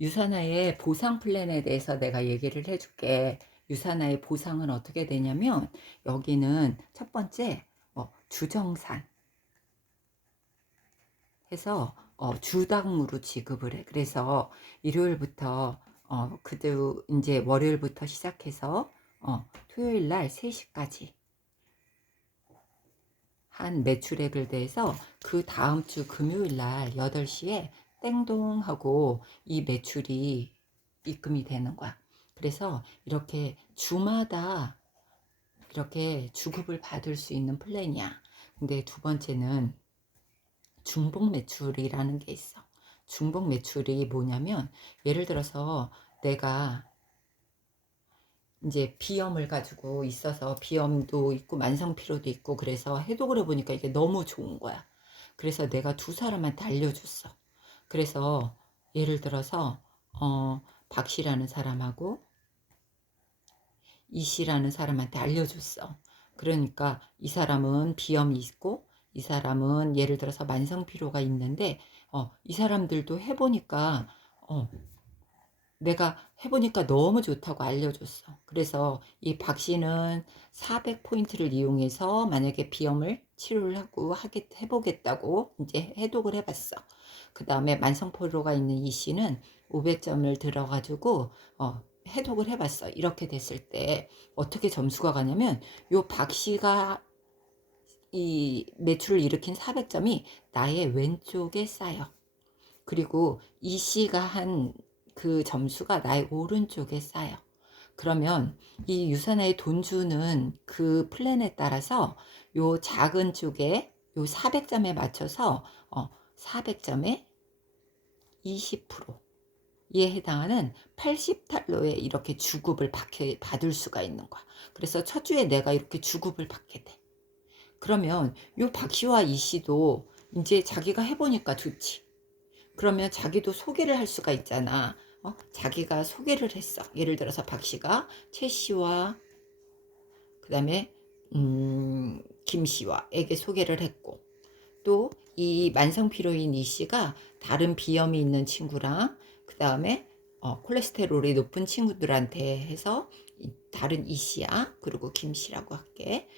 유산화의 보상 플랜에 대해서 내가 얘기를 해줄게. 유산화의 보상은 어떻게 되냐면, 여기는 첫 번째, 주정산 해서 주당으로 지급을 해. 그래서 일요일부터 그도 이제 월요일부터 시작해서 토요일 날 3시까지 한 매출액을 대해서 그 다음 주 금요일 날 8시에 땡동 하고 이 매출이 입금이 되는 거야. 그래서 이렇게 주마다 이렇게 주급을 받을 수 있는 플랜이야. 근데 두 번째는 중복 매출이라는 게 있어. 중복 매출이 뭐냐면, 예를 들어서 내가 이제 비염을 가지고 있어서, 비염도 있고 만성 피로도 있고, 그래서 해독을 해보니까 이게 너무 좋은 거야. 그래서 내가 두 사람한테 알려줬어. 그래서 예를 들어서 박 씨라는 사람하고 이 씨라는 사람한테 알려줬어. 그러니까 이 사람은 비염이 있고 이 사람은 예를 들어서 만성 피로가 있는데, 이 사람들도 해보니까 내가 해보니까 너무 좋다고 알려줬어. 그래서 이 박 씨는 400포인트를 이용해서 만약에 비염을 치료를 하고 해보겠다고 이제 해독을 해봤어. 그 다음에 만성포로가 있는 이 씨는 500점을 들어가지고 해독을 해봤어. 이렇게 됐을 때 어떻게 점수가 가냐면, 요 박 씨가 이 매출을 일으킨 400점이 나의 왼쪽에 쌓여. 그리고 이 씨가 한 그 점수가 나의 오른쪽에 쌓여. 그러면 이 유산화의 돈 주는 그 플랜에 따라서 요 작은 쪽에 요 400점에 맞춰서 400점에 20%에 해당하는 80달러에 이렇게 주급을 받을 수가 있는 거야. 그래서 첫 주에 내가 이렇게 주급을 받게 돼. 그러면 요 박 씨와 이 씨도 이제 자기가 해보니까 좋지. 그러면 자기도 소개를 할 수가 있잖아. 자기가 소개를 했어. 예를 들어서 박 씨가 최 씨와 그다음에 김 씨와에게 소개를 했고, 또 이 만성 피로인 이 씨가 다른 비염이 있는 친구랑 그다음에 콜레스테롤이 높은 친구들한테 해서 다른 이 씨야, 그리고 김 씨라고 할게.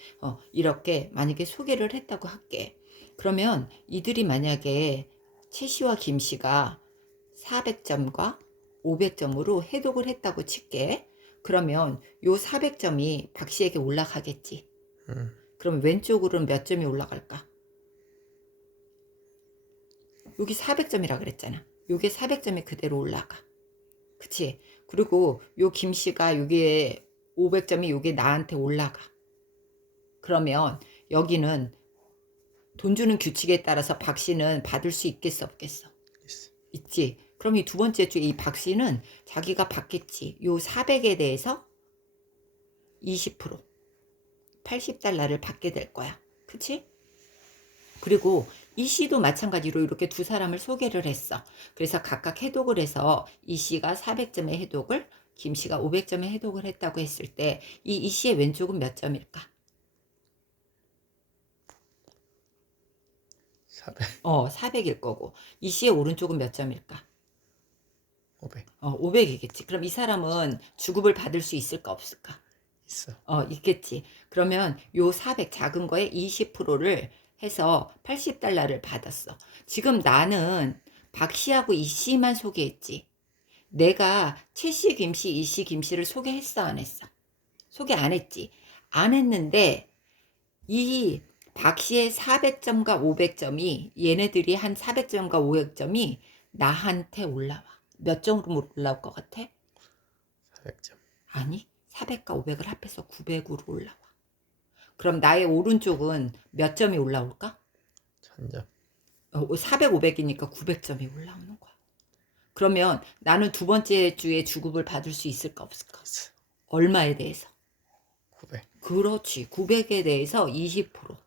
이렇게 만약에 소개를 했다고 할게. 그러면 이들이 만약에 최 씨와 김 씨가 400점과 500점으로 해독을 했다고 칠게. 그러면 요 400점이 박 씨에게 올라가겠지. 응. 그럼 왼쪽으로는 몇 점이 올라갈까? 여기 400점이라 그랬잖아. 요게 400점이 그대로 올라가. 그치? 그리고 요 김 씨가 요게 500점이 요게 나한테 올라가. 그러면 여기는 돈 주는 규칙에 따라서 박 씨는 받을 수 있겠어, 없겠어? 있어. 있지. 그럼 이 두 번째 주에 이 박 씨는 자기가 받겠지. 요 400에 대해서 20%, 80달러를 받게 될 거야. 그치? 그리고 이 씨도 마찬가지로 이렇게 두 사람을 소개를 했어. 그래서 각각 해독을 해서 이 씨가 400점의 해독을, 김 씨가 500점의 해독을 했다고 했을 때 이 씨의 왼쪽은 몇 점일까? 400, 400일 거고, 이 씨의 오른쪽은 몇 점일까? 500 500이겠지. 그럼 이 사람은 주급을 받을 수 있을까, 없을까? 있어. 있겠지. 그러면 요 400 작은 거에 20%를 해서 80달러를 받았어. 지금 나는 박 씨하고 이 씨만 소개했지. 내가 최 씨, 김 씨, 이 씨, 김 씨를 소개했어, 안 했어? 소개 안 했지. 안 했는데 이 박 씨의 400점과 500점이, 얘네들이 한 400점과 500점이 나한테 올라와. 몇 점으로 올라올 것 같아? 400점. 아니, 400과 500을 합해서 900으로 올라와. 그럼 나의 오른쪽은 몇 점이 올라올까? 1000점. 400, 500이니까 900점이 올라오는 거야. 그러면 나는 두 번째 주에 주급을 받을 수 있을까, 없을까? 있어. 얼마에 대해서? 900. 그렇지. 900에 대해서 20%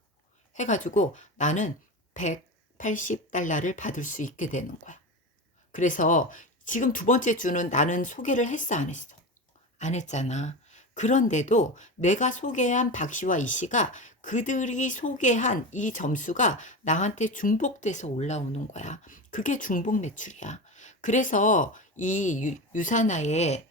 해가지고 나는 180달러를 받을 수 있게 되는 거야. 그래서 지금 두 번째 주는 나는 소개를 했어, 안 했어? 안 했잖아. 그런데도 내가 소개한 박 씨와 이 씨가 그들이 소개한 이 점수가 나한테 중복돼서 올라오는 거야. 그게 중복 매출이야. 그래서 이 유산화의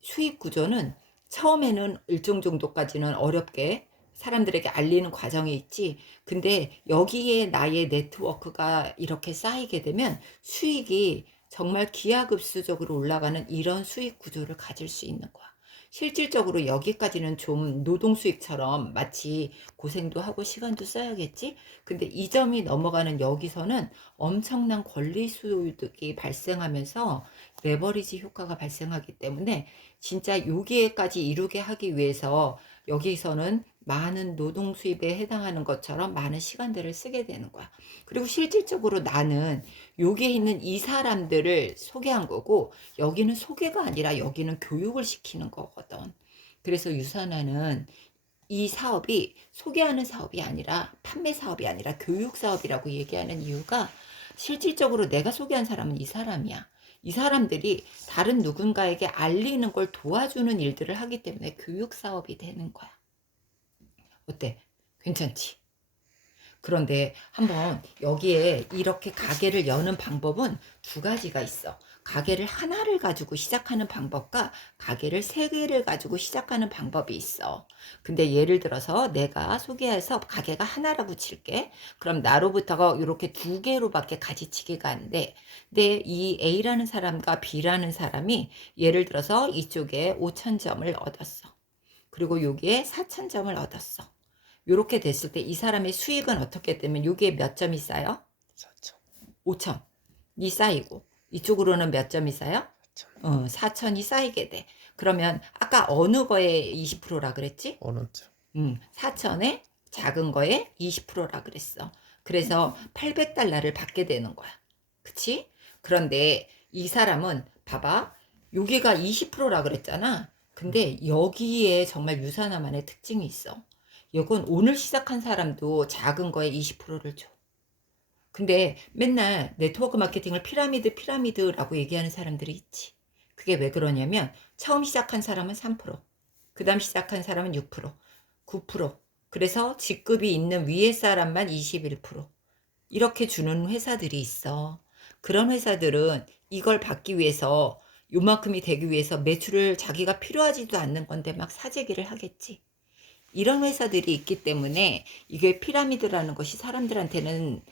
수익 구조는 처음에는 일정 정도까지는 어렵게 사람들에게 알리는 과정이 있지. 근데 여기에 나의 네트워크가 이렇게 쌓이게 되면 수익이 정말 기하급수적으로 올라가는 이런 수익 구조를 가질 수 있는 거야. 실질적으로 여기까지는 좀 노동 수익처럼 마치 고생도 하고 시간도 써야겠지. 근데 이 점이 넘어가는 여기서는 엄청난 권리 소득이 발생하면서 레버리지 효과가 발생하기 때문에 진짜 여기에까지 이루게 하기 위해서 여기서는 많은 노동 수입에 해당하는 것처럼 많은 시간들을 쓰게 되는 거야. 그리고 실질적으로 나는 여기에 있는 이 사람들을 소개한 거고, 여기는 소개가 아니라 여기는 교육을 시키는 거거든. 그래서 유산화는 이 사업이 소개하는 사업이 아니라 판매 사업이 아니라 교육 사업이라고 얘기하는 이유가, 실질적으로 내가 소개한 사람은 이 사람이야. 이 사람들이 다른 누군가에게 알리는 걸 도와주는 일들을 하기 때문에 교육 사업이 되는 거야. 어때? 괜찮지? 그런데 한번 여기에 이렇게 가게를 여는 방법은 두 가지가 있어. 가게를 하나를 가지고 시작하는 방법과 가게를 세 개를 가지고 시작하는 방법이 있어. 근데 예를 들어서 내가 소개해서 가게가 하나라고 칠게. 그럼 나로부터가 이렇게 두 개로밖에 가지치기가 안 돼. 근데 이 A라는 사람과 B라는 사람이 예를 들어서 이쪽에 5,000점을 얻었어. 그리고 여기에 4,000점을 얻었어. 요렇게 됐을 때 이 사람의 수익은 어떻게 되면 여기에 몇 점이 쌓여? 4천. 5천이 쌓이고, 이쪽으로는 몇 점이 쌓여? 4천. 4천이 쌓이게 돼. 그러면 아까 어느 거에 20%라 그랬지? 오른쪽. 4천에 작은 거에 20%라 그랬어. 그래서 800달러를 받게 되는 거야. 그치? 그런데 이 사람은 봐봐. 여기가 20%라 그랬잖아. 근데 여기에 정말 유산화만의 특징이 있어. 이건 오늘 시작한 사람도 작은 거에 20%를 줘. 근데 맨날 네트워크 마케팅을 피라미드라고 얘기하는 사람들이 있지. 그게 왜 그러냐면 처음 시작한 사람은 3%, 그 다음 시작한 사람은 6%, 9%, 그래서 직급이 있는 위에 사람만 21%, 이렇게 주는 회사들이 있어. 그런 회사들은 이걸 받기 위해서, 요만큼이 되기 위해서 매출을 자기가 필요하지도 않는 건데 막 사재기를 하겠지. 이런 회사들이 있기 때문에 이게 피라미드라는 것이 사람들한테는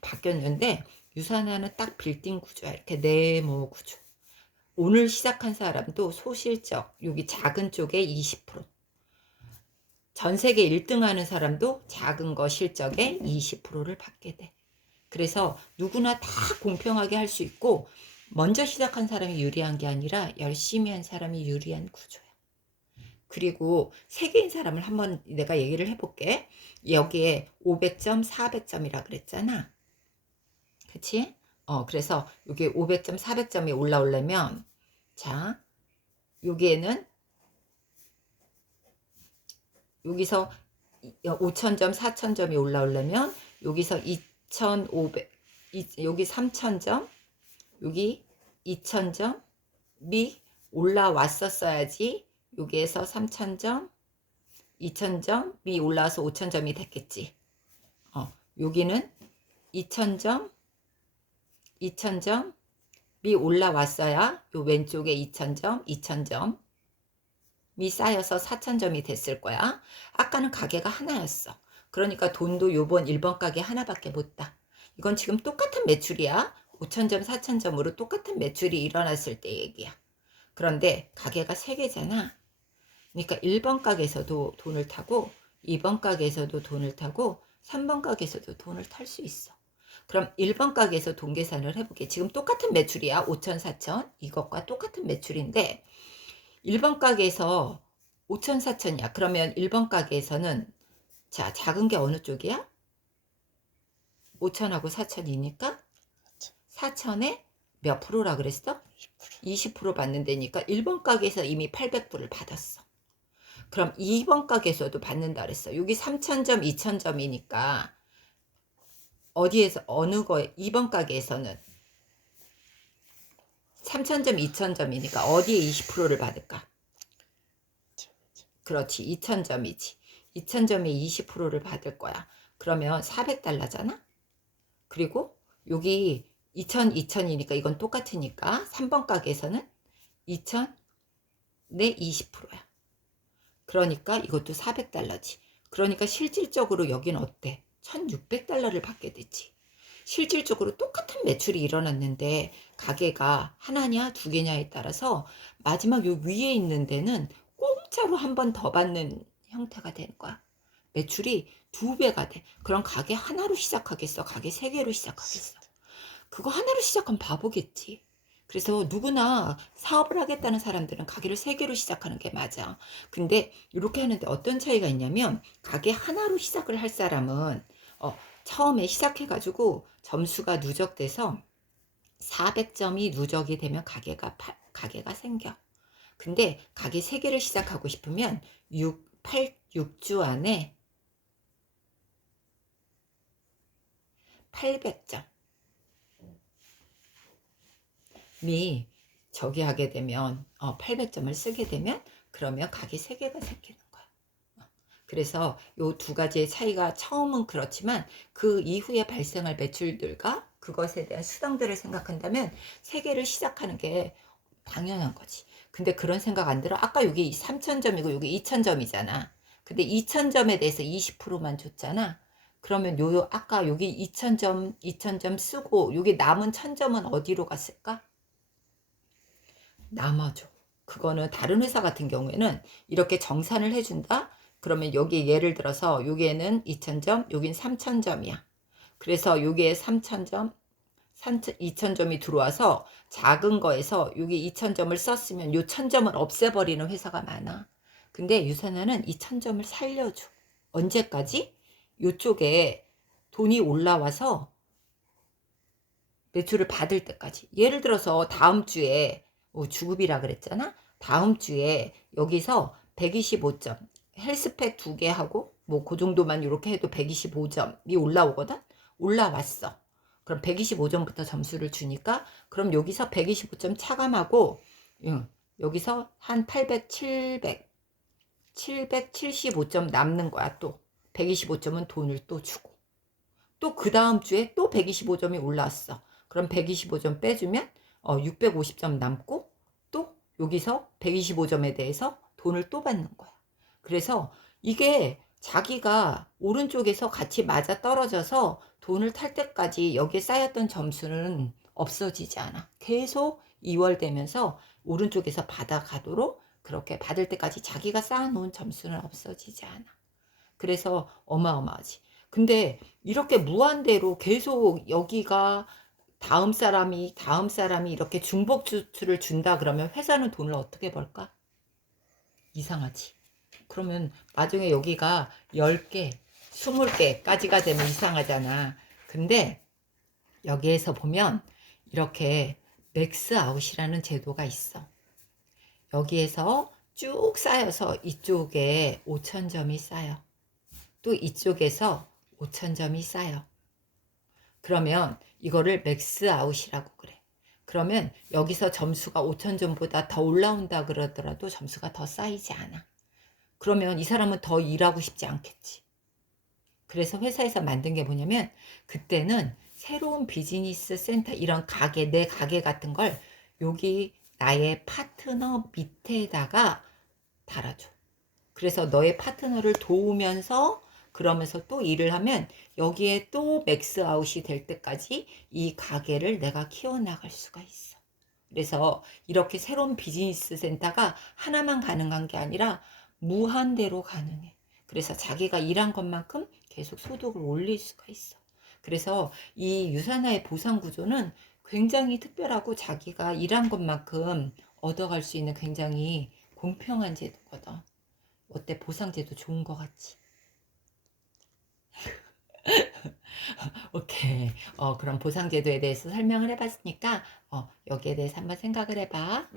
바뀌었는데, 유산화는 딱 빌딩 구조야. 이렇게 네모 구조. 오늘 시작한 사람도 소실적, 여기 작은 쪽에 20%, 전 세계 1등 하는 사람도 작은 거 실적에 20%를 받게 돼. 그래서 누구나 다 공평하게 할 수 있고, 먼저 시작한 사람이 유리한 게 아니라 열심히 한 사람이 유리한 구조야. 그리고 세계인 사람을 한번 내가 얘기를 해볼게. 여기에 500점, 400점이라 그랬잖아. 그치? 그래서 여기 500점, 400점이 올라오려면, 자, 여기에는, 여기서 5,000점, 4,000점이 올라오려면, 여기서 2,500, 여기 3,000점, 여기 2,000점이 올라왔었어야지, 여기에서 3,000점, 2,000점이 올라와서 5,000점이 됐겠지. 여기는 2,000점, 2,000점이 올라왔어야 요 왼쪽에 2,000점, 2,000점이 쌓여서 4,000점이 됐을 거야. 아까는 가게가 하나였어. 그러니까 돈도 요번 1번 가게 하나밖에 못 따. 이건 지금 똑같은 매출이야. 5,000점, 4,000점으로 똑같은 매출이 일어났을 때 얘기야. 그런데 가게가 3개잖아. 그러니까 1번 가게에서도 돈을 타고 2번 가게에서도 돈을 타고 3번 가게에서도 돈을 탈 수 있어. 그럼 1번 가게에서 돈 계산을 해볼게. 지금 똑같은 매출이야. 5천, 4천. 이것과 똑같은 매출인데 1번 가게에서 5천, 4천이야. 그러면 1번 가게에서는, 자, 작은 게 어느 쪽이야? 5천하고 4천이니까 4천에 몇 프로라 그랬어? 20% 받는다니까 1번 가게에서 이미 800불을 받았어. 그럼 2번 가게에서도 받는다 그랬어. 여기 3,000점, 2,000점이니까 어디에서, 어느 거에, 2번 가게에서는 3,000점, 2,000점이니까 어디에 20%를 받을까? 그렇지, 2,000점이지. 2,000점에 20%를 받을 거야. 그러면 400달러잖아? 그리고 여기 2천, 2천이니까 이건 똑같으니까 3번 가게에서는 2천 내 20%야. 그러니까 이것도 400달러지. 그러니까 실질적으로 여긴 어때? 1600달러를 받게 되지. 실질적으로 똑같은 매출이 일어났는데 가게가 하나냐 두 개냐에 따라서 마지막 요 위에 있는 데는 공짜로 한 번 더 받는 형태가 되는 거야. 매출이 2배가 돼. 그럼 가게 하나로 시작하겠어? 가게 3개로 시작하겠어? 그거 하나로 시작하면 바보겠지. 그래서 누구나 사업을 하겠다는 사람들은 가게를 3개로 시작하는 게 맞아. 근데 이렇게 하는데 어떤 차이가 있냐면 가게 하나로 시작을 할 사람은 처음에 시작해가지고 점수가 누적돼서 400점이 누적이 되면 가게가 생겨. 근데 가게 3개를 시작하고 싶으면 6주 안에 800점 이 저기 하게 되면 800점을 쓰게 되면 그러면 가게 3개가 생기는 거야. 그래서 요 두 가지의 차이가 처음은 그렇지만 그 이후에 발생할 매출들과 그것에 대한 수당들을 생각한다면 3개를 시작하는 게 당연한 거지. 근데 그런 생각 안 들어? 아까 여기 3,000점이고 여기 2,000점이잖아. 근데 2,000점에 대해서 20%만 줬잖아. 그러면 아까 여기 2,000점 쓰고 여기 남은 1,000점은 어디로 갔을까? 남아줘. 그거는 다른 회사 같은 경우에는 이렇게 정산을 해준다? 그러면 여기 예를 들어서 여기에는 2,000점, 여긴 3,000점이야. 그래서 여기에 3,000점, 2,000점이 들어와서 작은 거에서 여기 2,000점을 썼으면 요 1,000점을 없애버리는 회사가 많아. 근데 유선화는 2,000점을 살려줘. 언제까지? 요쪽에 돈이 올라와서 매출을 받을 때까지. 예를 들어서 다음 주에 주급이라 그랬잖아. 다음 주에 여기서 125점 헬스팩 2개 하고 뭐 그 정도만 이렇게 해도 125점이 올라오거든. 올라왔어. 그럼 125점부터 점수를 주니까 그럼 여기서 125점 차감하고 여기서 한 800, 775점 남는 거야. 또 125점은 돈을 또 주고 또 그 다음 주에 또 125점이 올라왔어. 그럼 125점 빼주면 650점 남고 또 여기서 125점에 대해서 돈을 또 받는 거야. 그래서 이게 자기가 오른쪽에서 같이 맞아 떨어져서 돈을 탈 때까지 여기에 쌓였던 점수는 없어지지 않아. 계속 2월 되면서 오른쪽에서 받아가도록 그렇게 받을 때까지 자기가 쌓아놓은 점수는 없어지지 않아. 그래서 어마어마하지. 근데 이렇게 무한대로 계속 여기가 다음 사람이 이렇게 중복 지출을 준다 그러면 회사는 돈을 어떻게 벌까? 이상하지. 그러면 나중에 여기가 10개, 20개까지가 되면 이상하잖아. 근데 여기에서 보면 이렇게 맥스아웃이라는 제도가 있어. 여기에서 쭉 쌓여서 이쪽에 5,000점이 쌓여. 또 이쪽에서 5,000점이 쌓여. 그러면 이거를 맥스아웃이라고 그래. 그러면 여기서 점수가 5,000점보다 더 올라온다 그러더라도 점수가 더 쌓이지 않아. 그러면 이 사람은 더 일하고 싶지 않겠지. 그래서 회사에서 만든 게 뭐냐면 그때는 새로운 비즈니스 센터 이런 가게, 내 가게 같은 걸 여기 나의 파트너 밑에다가 달아줘. 그래서 너의 파트너를 도우면서 그러면서 또 일을 하면 여기에 또 맥스아웃이 될 때까지 이 가게를 내가 키워나갈 수가 있어. 그래서 이렇게 새로운 비즈니스 센터가 하나만 가능한 게 아니라 무한대로 가능해. 그래서 자기가 일한 것만큼 계속 소득을 올릴 수가 있어. 그래서 이 유산화의 보상 구조는 굉장히 특별하고 자기가 일한 것만큼 얻어갈 수 있는 굉장히 공평한 제도거든. 어때? 보상제도 좋은 것 같지? 오케이. 그럼 보상제도에 대해서 설명을 해봤으니까 여기에 대해서 한번 생각을 해봐.